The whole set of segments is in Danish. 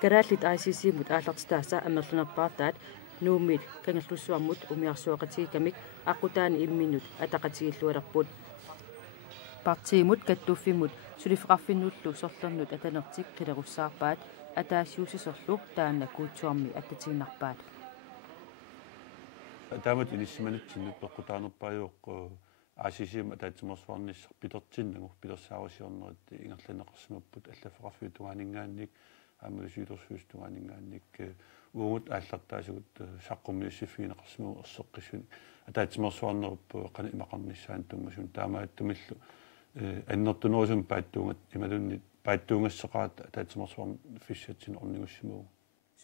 Karaallit ICC-mut aallartitaassa амерлунерпаартаат нууммит кангаллуссуармут умиарсуақатигикамик аққутаани имминут атақатигиллуалерпут партиимут каттуффимут сулифеқарфиннуллу сорлернут атанертик қилеруссаарпаат атаасиусисорлу таана куутсуарми аттатигинарпаат таамат иниссиманитсиннут пеққутаанерпаажуоқ ICC-ма таатсимерсуарниссар питертиннагу пилерсаарусиорнерит ингерланеқарсимаппут аллафеқарфиу тугаанингаанник аамалусиилерсуус тугаанингаанник уумут ааллартаасугут саққуммиуссиффигинеқарсиму ерсеққиссуни атаатсимерсуарнеруппу қана имақарниссаан тунгасун таамааттумиллу аннертунерусум пааттунгат ималунни пааттунгассеқаат атаатсимерсуарн фиссатсин орнигуссимуу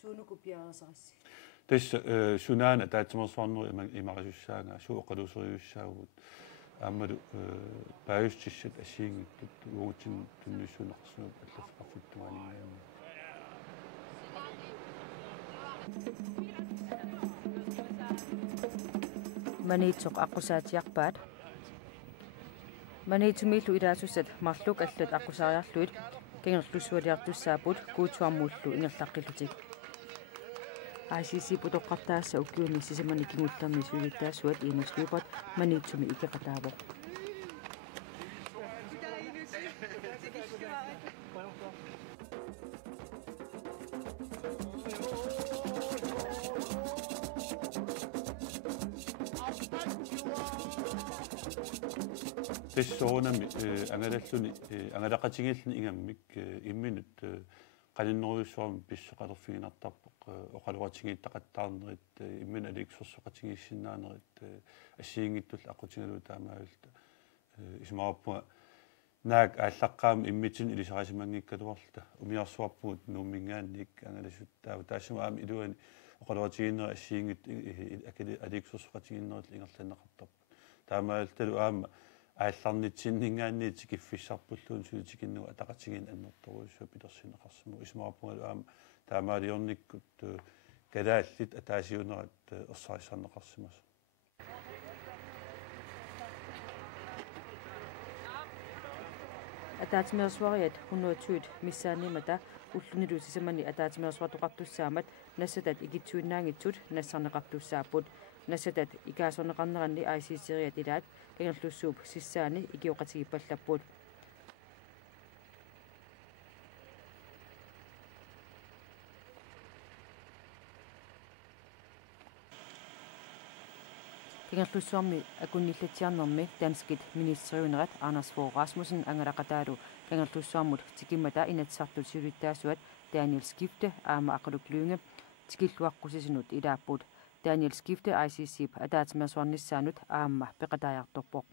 суунуку пиарасарисси тас сунаана таатсимерсуарнери имарисуссаага сууоқалусериуссаагут аамалу пааюстиссат ассиингиппут уутин тунниссунеқарсиму аллаффақарфуттугаанингаама манитсоқ аққусаатиарпаат манитсумииллу илаасуссат марлук аллут аққусариарлуит кангерлуссуалиартуссаапут куутсуармууллу ингерлаққиллутик ICC путоққартаасса уккиуни сисамани кингуллерни сулиттаасуат иимаслуупат манитсуми икеқатаавоқ тессоонами ангалаллуни ангалақатигииллни ингаммик имминут қалиннеруйуссуарми писсеқалерфигинартарпоқ оқалуатигииттақаттаарнерит иммина аликсерсоқатигииссинаанерит ассиингиттул ақутингалуу таамаавилта исмаарпуга наак ааллаққаами иммитин илисарасимангиккалуарта умиарсуарпугут нууммингаанник ангаласуттаава таассамаами илуани оқалуатигииннери ассиингит акали аликсерсоқатигииннерит ингерланеқартарпут таамаавилталу аама аалларнитсиннингаанниит киффиссарпуллуун сулитикиннуа атақатигин аннерторуйссуа пилерсинеқарсиму исмаарпугалу аама таамаалиорниккут калааллит атаасиунерат ерсарissarneqarsimas атаатимерсуариат 120 миссаанимата уллунилу сисамани атаатимерсуартоқартуссаамат нассатат игитсуиннаангитсут нассарнеқартуссааппут нассатат икаасорнеқарнеранни ICC-риат илаат кангерлуссууп сиссаани игиоқатигиппаллаппут кангерлуссуарми акунниллатсиарнерми данскит министериунерат Anders Fogh Rasmussen ангалақатаалу кангерлуссуармут тикиммата инатсартут сулиттаасуат Daniel Skifte аама ақалуклуинга тикиллуаққусисинут илааппут Daniel Skifte ICC атаатимерсуарниссаанут аама пеқатаажарторпоқ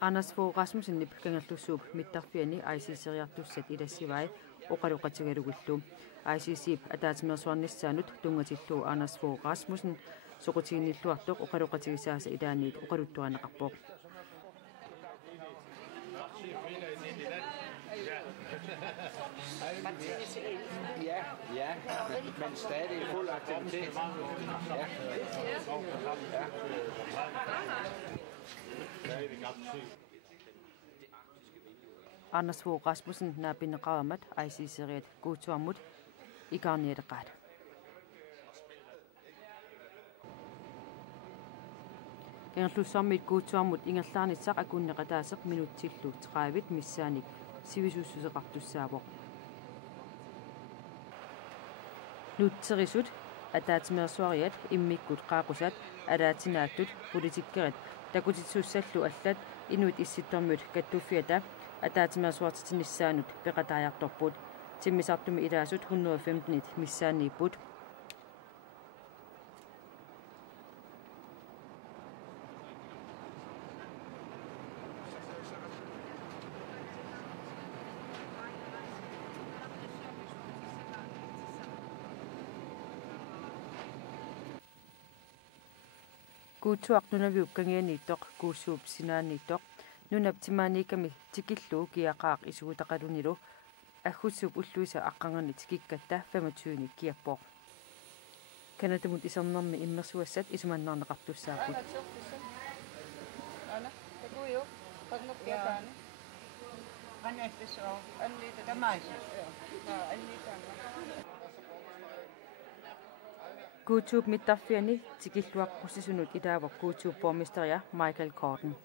Anders Fogh Rasmussen нип кангерлуссууп миттарфиани ICC-риартуссат илассивай оқалуқатигалугуллу ICC атаатимерсуарниссаанут тунгатиллуу Anders Fogh Rasmussen соқутигинниллуартоқ оқалуқатигисааса илааниит оқалуттуанеқарпоқ Ja, men stadig fuld aktivitet. Anders Fogh Rasmussen naapinneqaramat ICC-riat kuutsuarmut ikaarnialeqaat кангерлуссуармит куутсуармут ингерлаарнитсақ акуннеқатаасеқ минутсиллу 30 миссааник сивисуссусеқартуссаавоқ нутсерисут атаатимерсуариат иммиккут qaaqusat алаатинааттут политиккерит такутитсуссаллу аллат инуит исситтормут каттуффиата атаатимерсуартитиниссаанут пеқатаажарторпут тиммисартуми илаасут 115 миссаанииппут kuutsuaq nunaviup kangianiittoq kuussuup sinaaniittoq nunap timaanikami tikilluu kiaqaaq isugutaqalunilu аггутсуп уллуиса аққангани тикиккатта 25 киаппоқ канатамут исернэрми иммерсуассат исуманнаарнеқартуссааппут ана такуйо пагнаппиатаани Guutuup mittarfiani tikilluaqqusisunut ilaavaq Guutuup-borgmesteria Michael Corden.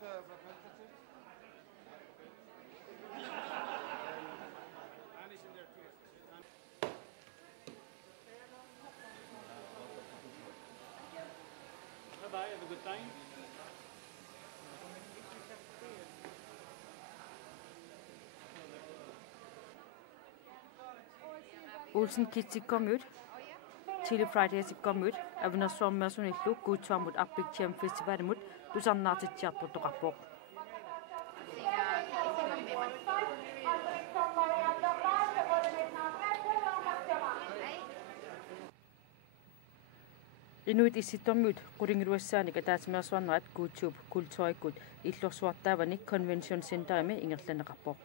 Olsen kitsikkormut Chili Fridays ikkormut avinersuarmersunillu Guutuarmut Arpiktiam Festivalimut tusarnaartitsiarputtoqarpoq. Inuit issittormut qulingiluassaanik ataatimersuarnerat Guutuup kultuurikkut illorsuartaavanik Convention Centerimi ingerlaneqarpoq.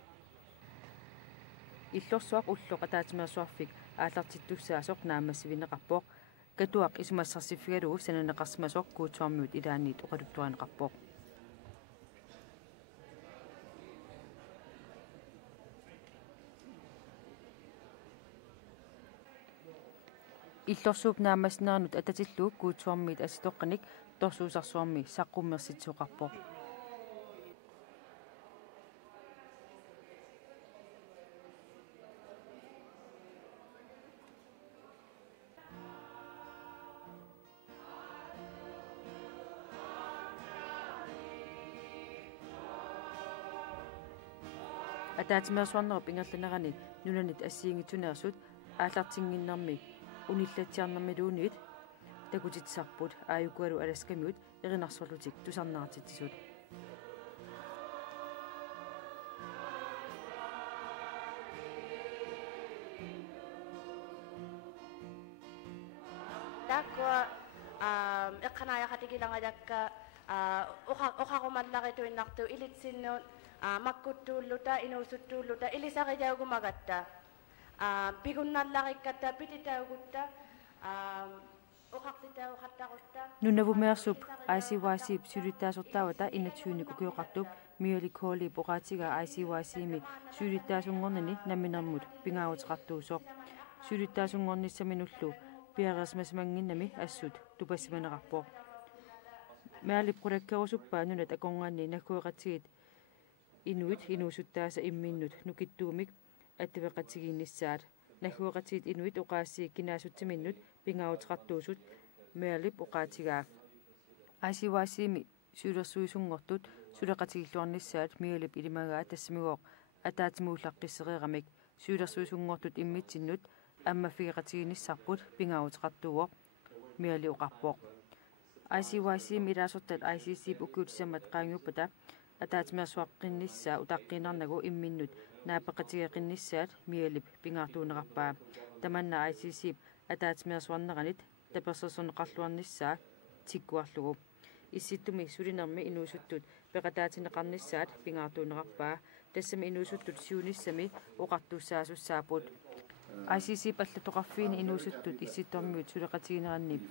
Illorsuaq ulloq ataatimersuarfik aallartittussaasoq naamassivineqarpoq katuaq isumassarsifigalugu sananeqarsmasoq Guutuarmut ilaanniit oqaluttuaneqarpoq. Illorsuup naamasneernut atatilluuk Guutuarmiit asitoqqanik torsuusarsuarmi saqqummersitsuqarpoq. Ataatimersuarnerup ingerlanerani nunanit assiingituneersut aallartinginnermi unillatsiarnermiluuniit takutitsarput aayukualu alaskamiut erinarsorlutik tusarnaartitsisut. Takwa eqqanaajaqatikilangajakka uqaqumallaqituinnartu ilitsinnuut makkuttuulluta inuusuttuulluta ilisaqijaukumagatta pigunnallarikkata pititaugutta uqaqtitauqattaqutta Nunavumeersup ICYC sylittaasortaavata innatsiunik ukiuqartup miulikhooli poqaatiga ICYC-mi sylittaasungornani naminermut pingaavutiqartuusoq sylittaasungornissaminullu piarersmasmanginnami assut tupassimaneqarpoq. Mealip qulakkerusuppaa nunat akongaanni nakkuiqatigit inuit inuusuttaasa imminnut nukittuumik attavеqatigiinnissaat nakkuiqatigit inuit uqaassiik kinaasutsiminnut pingaavutiqartuusut mealip uqaatigaa ICYC-mi syulersuisungortut suleqatigilluarnissaat mealip ilimagaa tassimiguoq ataatimuullaqqisseriqamik syulersuisungortut immitsinnut аммаффигеқатигиниссарпут пингаавутеқартуоқ миали уқарпоқ ICYC милаасортат ICC уккуутисамат qaangiuppata атаатимерсуаққиннissaa утаққинарнагу имминнут наапеқатигеқиннissaат миалип пингаартуунеқарпаа таманна ICC атаатимерсуарнеранит таперсерсонеқарлуарнissaa тиккуарлугу исситтуми сулинерми инуусуттут пеқатаатинеқарнissaат пингаартуунеқарпаа тассами инуусуттут сиуниссами оқартуссаасуссаапут ICC паллатоқарфиини инуусуттут исситтормиут сулеқатигинераннип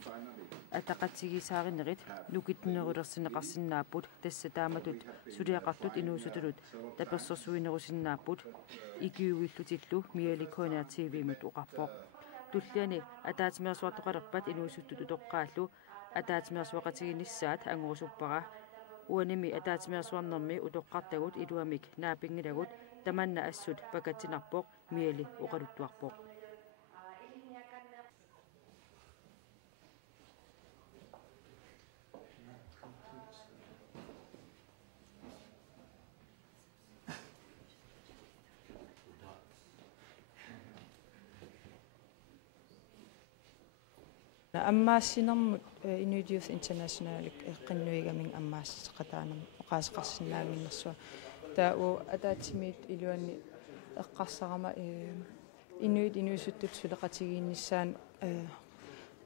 атақатигисааринерит нукитнерулерсинеқарсинааппут тасса тааматут сулиақартут инуусутулут таперсерсуинерусиннааппут икиуиллутиллу миаликоонаа TV-мут уқарпоқ туллиани атаатимерсуартоқалерпат инуусуттут утоққааллу атаатимерсуақатигинissaат ангорусуппара уаними атаатимерсуарнерми утоққартагут илуамик наапингилагут таманна ассут пакатсинарпоқ миали уқалуттуарпоқ аммаассинэрмут Inuit Youth International эққиннуиgaming аммаассеқатаанам оқаасеқарсинааминнэрсуа таа атаатсимиит илуанни эққарсарама Inuit инуисуттут сулеқатигииннissaан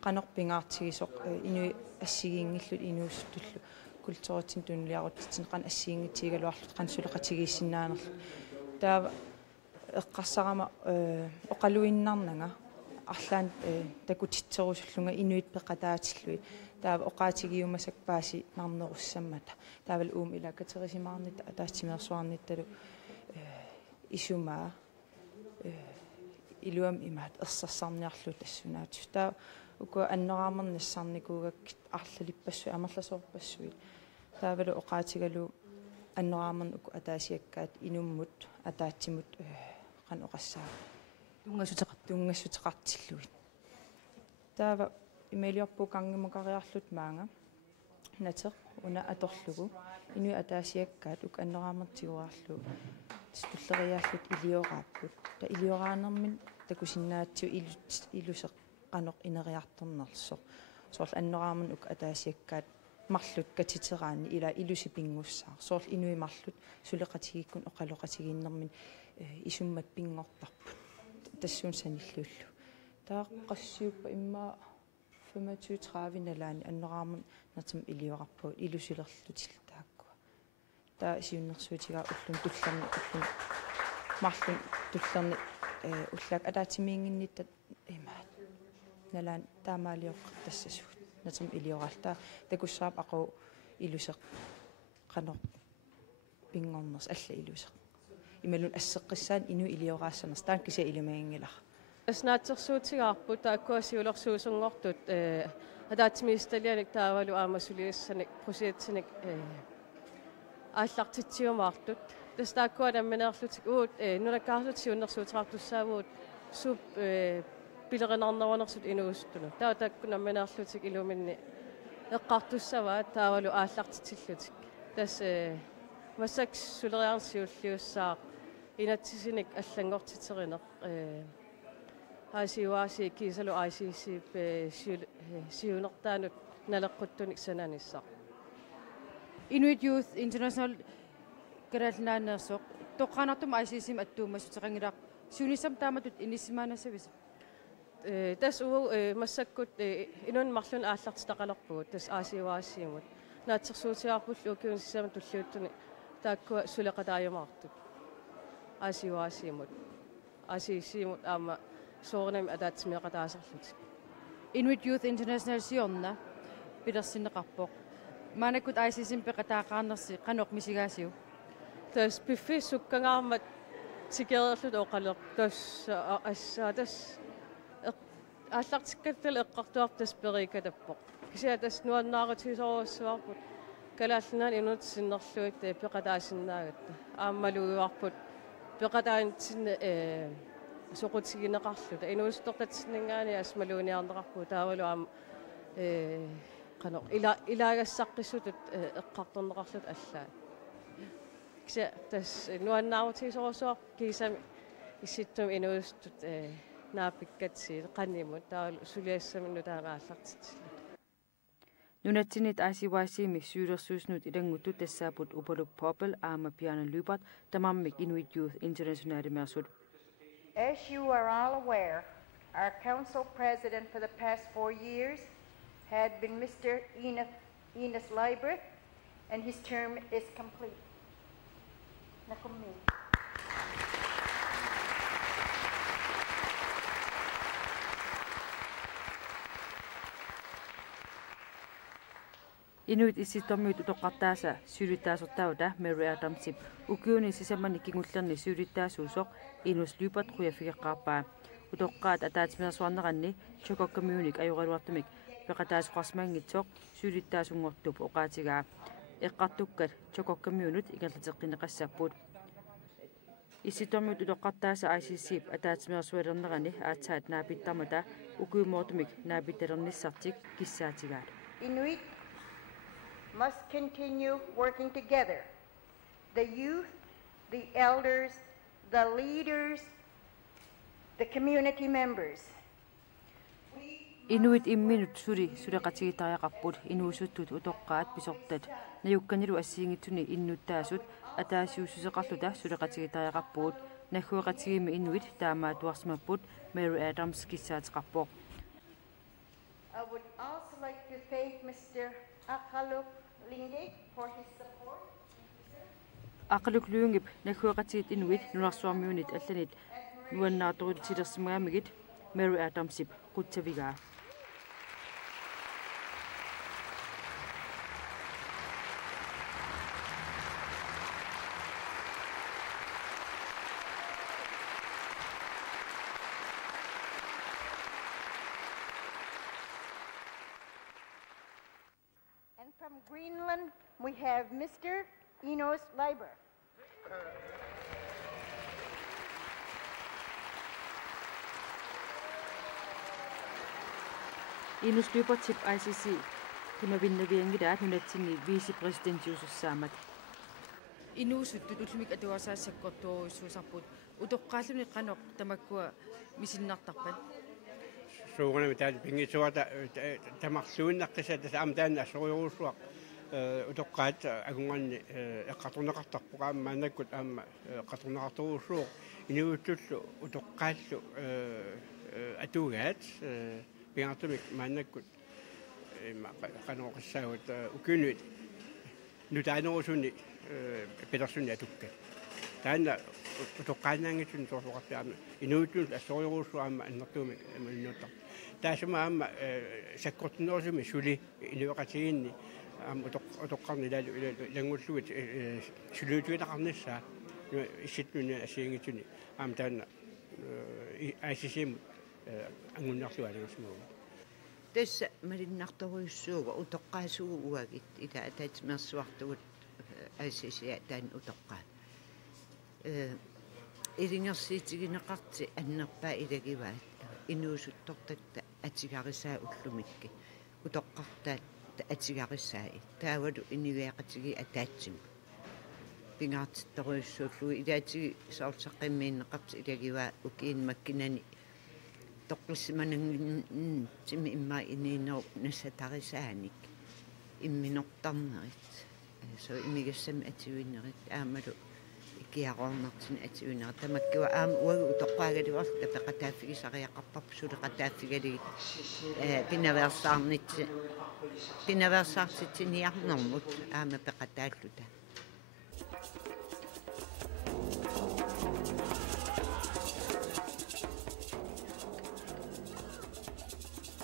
qanорпингаартигисоқ Inuit ассигиингиллут инуиссуттуллу культууритин тунлиаруттитин қан ассиингитсигалуарлут қан сулеқатигииссинаанерлу таа эққарсарама оқалуиннарнага арлаан такутитсерусуллунга Inuit пеқатаатиллуи таава оқаатигиумасак пааси нарнеруссаммата таавал илакатерисимаарнит атаатсимерсуарнитталу isumaa iluam imaat ersassarniarlut assunaatu taa uku anneraamernassarnikuugak арлалиппассу амерласоорпассуит таавалу оqaатигалу аннерааmerн уку атаасиаккаат инуммут атаатсимут қан оқассаа тунгассутеқартиллуит таава имелиорпу кангимакариарлут маанга натеқ уна аторлугу инуи атаасиаккаат уку аннераамертигуаарлу туллериааллут илиорааппут та илиораанермин такусиннаатсу илусеқ qanoq ineriartornersoq soorl anneraamun uk ataasiakkaat marlut katitteraani ila ilusipingussaar soorl inuimarlut suleqatigikkun oqaloqatigiinnermin isummat pingortarput tassuun sanillullu taaqqassiuppa imma 25-30 nalaani anneraamun natam iliorarpuut ilusilerlutil taakkua taa siunnersuutigaa ullun tullerni ullun marlun tullerni ullaak ataatimiinginnittat imaat nalaan taamaaliorqattassasuut natam ilioraltaa takussaap aqu iluseq qanoq pingorners alla iluseq imalun asseqqissaan inu ilioraassanners taan kisia ilumaangilaq asnaatsersuutigaarput taakkuasiulersuusungortut атаатсимисталианик таавалу аамасулиассаник просиатсиник ааллартитсиумаартут тастааккуа намминеерлутик уут нулаккаарлутсиуннерсуутеқартуссаавуут суп пилеринарнерунерсут инуустуну таа такку намминеерлутик илуминни эққартуссаваа таавалу ааллартитсиллутик тас массакс сулериарсиуллиуссаа инатсисиник аллангортитеринеқ аасиуааси кисалу ICC сиунертаанут налеққуттуник сананиссаа Inuit Youth International каралнааneersoq тоққанартум ICC-им аттуумассутеқангилаа сунисам тааматут инисимаанасавис тас уу массаккут инун марлун ааллартитақалерпугут тас аасиуаассиимут наатсерсуутиарпуллу укиунсисама туллиуттуни тааккуа сулеқатааюмаартут аасиуаассиимут ICC-имут аама соорнами атаатсимиақатаасерлут Inuit Youth International siorna пилерсинеқарпоқ маанаккут ICC-им пеқатаақарнерси қаноқ мисигаасиу тас пиффи суккангаармат тигеерлут оқалеқ тас ассаа тас ааллартиккаттал эққартуартас перикатаппоқ кисиа тас нуаннаарутисоруссуарпут калааллинaan инутсиннерлуит пеқатаасиннаагатта ааммалуиуарпут пеқатаантинна соқутигинеқарлута инуустортатсиннгаани асмалуниарнеқарпу таавалу аама qano ilaagassaqqissutut eqqartorneqarlut allaa kisa tas nuannaarutisorusuar kiisami issittum inuustut naapikkatsiil qannimut taal suliassaminu taamaallartit Nunatsinit aasiwaasiimi syylersuusnut ilangutut tassaaput upaluk popel aama piana lybat tamammik Inuit Youth International mersut. As you are all aware, our council president for the past 4 years had been Mr. Enos Liebrecht, and his term is complete. Inuit isittormiut utoqqartaasa syylittaasortauta Mary Adamsip ukiuni sisamani kingullerni syylittaasuusoq Inus Liebrecht quyafigeqqaarpaa utoqqaat ataatiminersuarneranni Chokok Community ajuqaluartumik peqataasuqarsmaangitsoq syylittaasungortup oqaatigaa eqqartukkat Chokok Community ikerlateqqineqassappuut isittormiut utoqqartaasa ICC ataatiminersualernerani aatsaat naapittarmata ukiumoortumik naapittalernissartik kissaatigaat Inuit must continue working together. The youth, the elders, the leaders, the community members. Inuit imminut suleqatigitariaqarput inuusuttut utoqqaat pisortat najukkanilu assiingitsuni innuttaasut ataasiussuseqarluta suleqatigitariaqarpuut naggueqatigimi inuit taamaatuarsmapput Mary Adams kissaateqarpoq I would also like to thank Mr. Aqaluk Lingge for his support. Aqalukluungip naggueqatigit inuit nunarsuarmiunit allanit nuannaartorutilersimaamigit Mary Adamsip quttavigaa from Greenland, we have Mr. Enos Leiber. Enos Leiber tip ICC. Kimavinnaviangidaat nunatsingi vicepresidentiusussaamat. Inuusut tutulmik atuasaasakkortuurissuusarput utoqqaalluni qanoq tamakkua misinnartarpat. Suugana mitaal pingisuata tamarluunnaqqisa tasaam taanna assuruuruussuaq utoqqaat agunganni eqqatorneqartarpuqaammaanakkut aamma eqqatorneqarturuussuuq inuuttullu utoqqaallu atuugaat pingartumik maanakkut qanoqissaagut ukinuit nutaanerusuni petersunni atukkat taanna utoqqaanaangitsun torluqarpiaama inuuttun assuruuruussuaamma annertuumik inuuttar taasuma aamma sakkortunerusumi suli inueqatiginni aamma utoqqarni langullugut suluutuitaqarnissaa issitnuni asiingitsuni aamma taanna ICC-mut angunnarlualingasmuuga tässä marinnartoruissuuga utoqqaasugu uagit ila ataatmersuartugut ICC taan utoqqaat ilingersiitigineqarti annerpaa ilagivaat inuusuttortatta atigarissaa ullumikki utoqqartaat atigarissaa taavalu iniviaqatigi ataatsim pingaartittoruissuullu ilaatigi saorsaqqimmiinneqarti ilagivaa ukiinmakkinani toqqismanangin timi imma iniinero nassatarisaanik imminortarnerit so imigassami atiuinnerit aamalu ikiaqornartin atiuinnerit tamakkua aama uagu utoqqaagaliuarlu tapeqataafigisariaqarparpu suleqataafigaligi pinaversaartitiniarnermut aama peqataalluta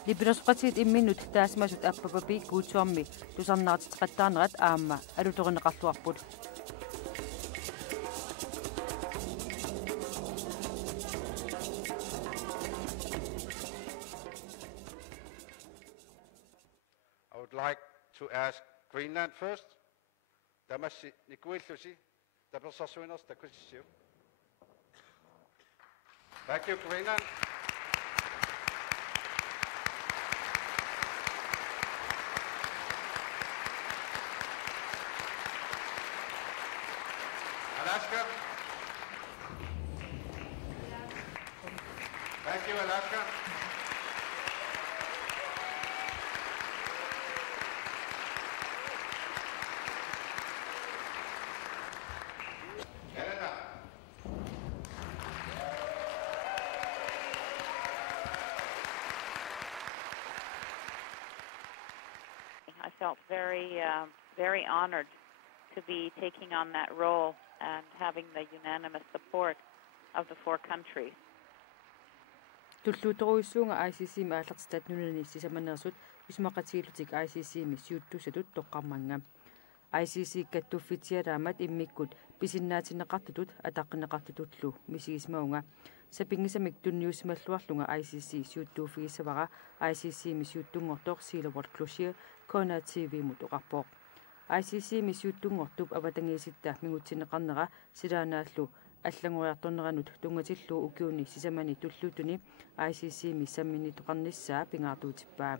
Lipinosqatit imminut taasmasut appapapi kuutsuarmi tusarnaartitqattaanerat aamma alutorineqarluarput. I would like to ask Greenland first. Tamassi nikuillusi tapersarsuinerus takussiu. Thank you, Greenland. Alaska. Thank you, Alaska. Canada. I felt very honored to be taking on that role and having the unanimous support of the four countries. Tulluutoruissuunga ICC maallertitat nunani sisamannersut ismaqatigilutik ICC missiuttusatut toqqarmanga ICC kattuffitialaamat immikkut pisinnaatineqartutut ataqqneqartutullu misigismaunga sapingisamik tunniusimalluarlunga ICC siuttuufigissavara ICC missiuttungortoq Silawat Closure Kona TV mutoqarpoq ICC missiuttungortup avatangiisitta mingutsinneqarnera silaanaallu аллангуриарторнеранут тунгатиллуу укиуни сисамани туллуутуни ICC миссамминитоқарнissaa пингаартуутиппаа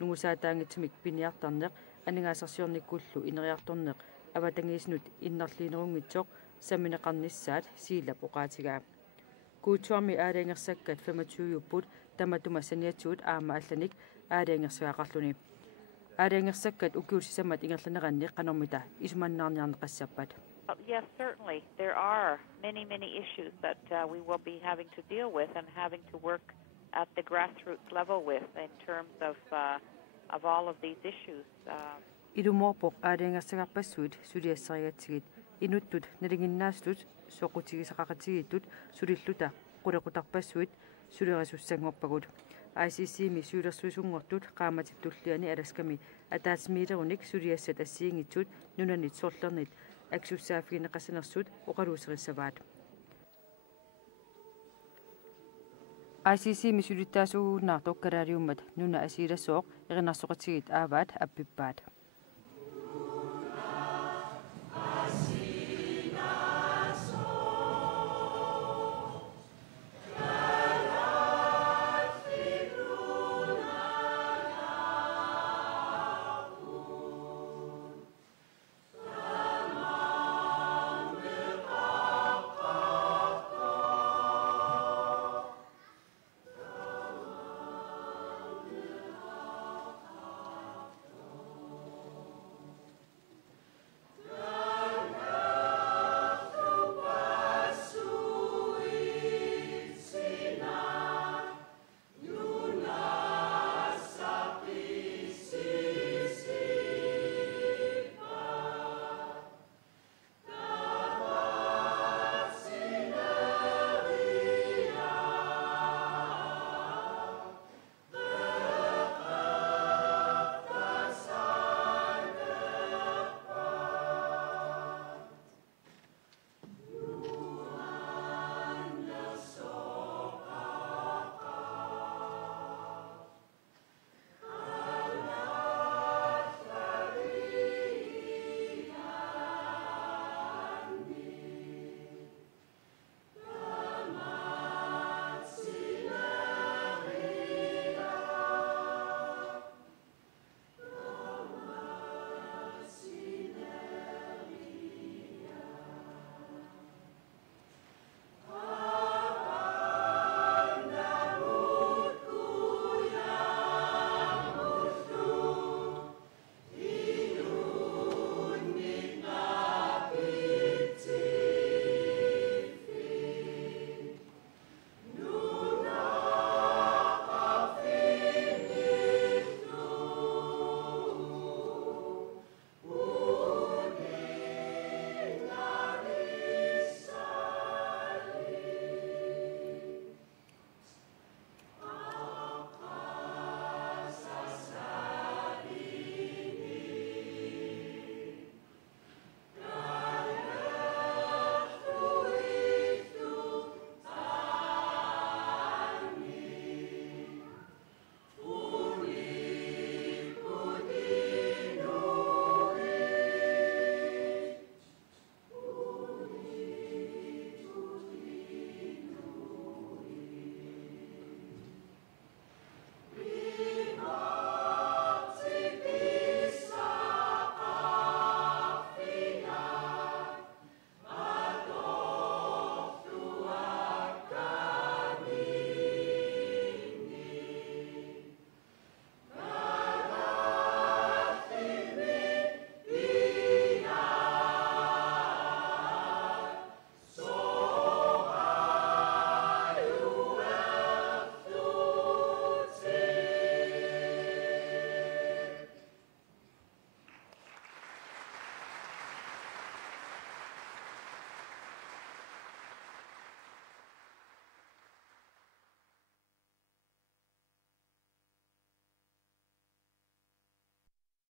нугусаатаангитсумик пиниартарнеқ анигаасарсиорниккуллу инериарторнеқ аватангииснут иннерлиинерунгитсоқ самминеқарнissaат сиилап оқаатигаа куутсуарми аалаангерсаккат 25-юппут таматума саниатсуут аама алланик аалаангерсуаақарлуни аалаангерсаккат укиус сисамат ингерланеранни қанормита исуманнаарниарнеқассаппат. Yes, certainly. There are many issues that we will be having to deal with and having to work at the grassroots level with in terms of all of these issues. Ilumorpoq aalingassagapassuut suliassariatsigit inuttut nalinginnaastut soqutigisaqaqatigittut sulilluta qulaqutарпассуит сулерисуссангорпагут ICC ми сулерсуисунгортут qaamatittulliani alaskami ataatimiilerunik suliassat assiingitsut nunanit sorlernit аксуссаафгинеқасанерсут оқалуусерissavaat ICC мисулиттаасуугууннаартоқ калаалиуммат нуна асилассооқ еринарсоқатигит ааваат аппиппаат